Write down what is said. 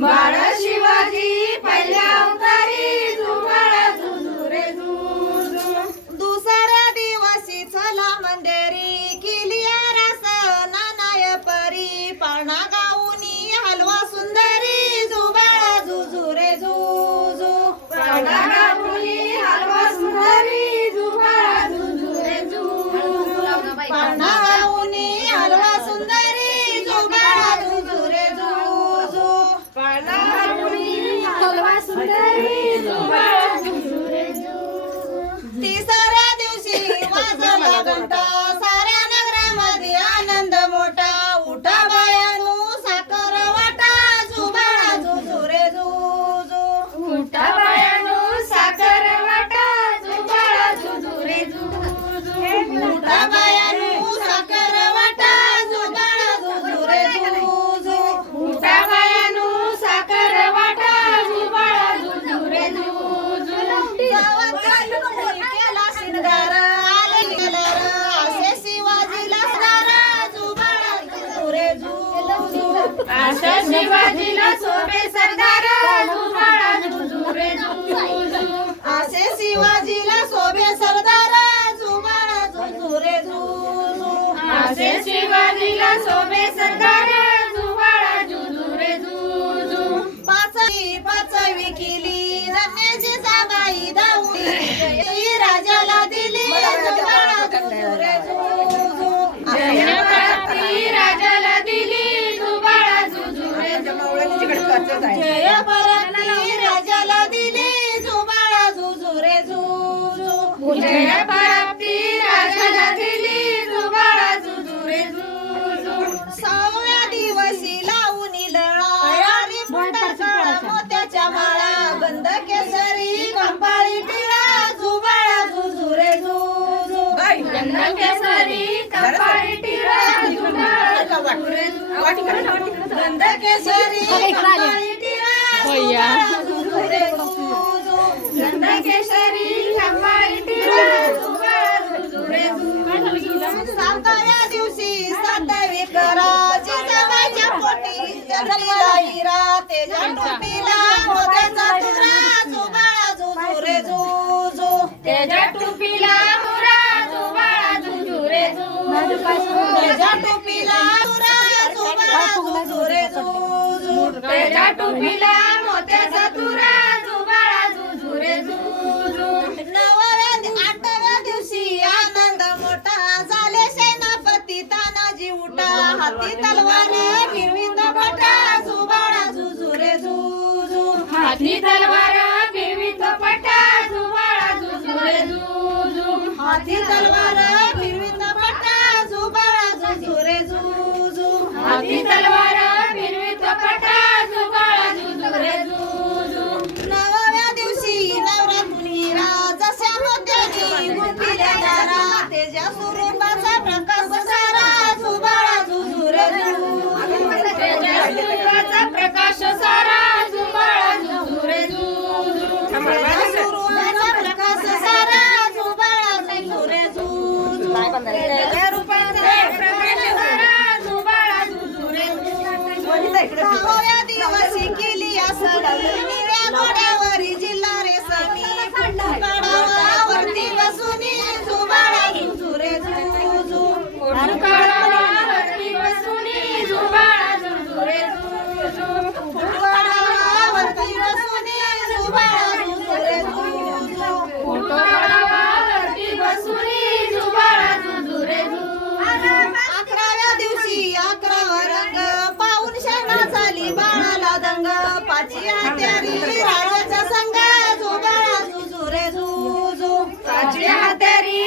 बाळ शिवाजी पहिल्या अवतारी जुबाळा जुजुरे जुजू. दुसऱ्या दिवशी चला मंदिरी केली रस नानाय परी पाळणा गाऊनी हलवा सुंदरी जुबाळा जुजुरे जुजू. पाळणा गाऊनी हलवा सुंदरी जुबाळा जुजुरे जुजू. पाळणा गाऊनी हलवा सुंदरी जुबाळा जुजुरे जुजू. पाळणा गाऊनी हलवा सुंदरी जुबाळा जुजुरे जुजू. तिसऱ्या दिवशी वाजला घंटा साऱ्या नगरामध्ये आनंद मोठा उठा बायानो साखर वाटा जुबाळा जुजुरे जुजू. उठा बायानो साखर वाटा जुबाळा जुजुरे जुजू. उठा बायानो साखर वाटा जुबाळा जुजुरे जुजू. उठा बायानो साखर वाटा जुबाळा जुजुरे जुजू. केला शिंगार आले गेलर असे शिवाजीला सारा जुबाळा जुजुरे जुजू. अशा शिवाजीला शोभे सरदार जुबाळा जुजुरे जुजू. असे शिवाजीला शोभे सरदार जुबाळा जुजुरे जुजू. असे शिवाजीला शोभे सरदार जुबाळा जुजुरे जुजू. पाचवी केली धन्याची जागाई दाऊनी राजाला दिली जुबाळा जुजुरे जुजू. जयपराती राजाला दिली जुबाळा जुजुरे जय पराती राजाला दिली जुबाळा जुजुरे जुजू. जयपराती राजाला दिली जुबाळा जुजुरे जुजू. 6व्या दिवशी लावून लळा पुंडा मोत्याच्या माळा गंध केसरी कंपाळी टिळा जुबाळा जुजुरे जुजू. गंध केसरी कंपाळी टिळा जुबाळा जुजुरे जुजू. गंध केसरी कंपाळी टिळा जुबाळा जुजुरे जुजू. गंध केसरी कंपाळी टिळा जुबाळा जुजुरे जुजू. 7व्या दिवशी 7वी करा जिजाबाईच्या पोटी जन्मला हिरा तेजा टोपीला मोत्याचा तुरा जुबाळा जुजुरे जुजू. तेजा टोपीला मुरा जुबाळा जुजुरे जुजू. तेजा टोपीला तुरा जुबाळा जुजुरे जुजू. तेजा टोपीला मोत्याचा तुरा जुबाळा जुजुरे जुजू. 8व्या दिवशी आनंद मोठा झाले सेनापती तानाजी उठा हाती तलवार फिरवीत पटा जुबाळा जुजुरे जुजू. हाती तलवार फिरवीत पटा जुबाळा जुजुरे जुजू. हाती तलवार फिरवीत पटा जुबाळा जुजुरे जुजू. हाती तलवार फिरवीत पटा जुबाळा जुजुरे जुजू. 9व्या दिवशी नवरात्री जशा मोत्यानी गुंफिल्या दारा तेजा स्वरूपाचा प्रकाश सारा जुबाळा जुजुरे जुजू. तेजा स्वरूपाचा प्रकाश सारा जुबाळा जुजुरे जुजू. तेजा स्वरूपाचा प्रकाश सारा जुबाळा जुजुरे जुजू. तेजा रूपाचा प्रकाश सारा जुबाळा जुजुरे जुजू. 6व्या दिवशी केली असं निळ्या घोड्यावरी जिल्हा रेशमी गडावरती बसूनी जुबाळा जुजुरे जुजू. गडावरती बसूनी जुबाळा जुजुरे जुजू. गडावरती बसूनी जुबाळा जुजुरे जुजू. गडावरती बसूनी जुबाळा जुजुरे जुजू. 11व्या दिवशी 11वा रंग पाऊन शेणा झाली बाळाला दंग पाची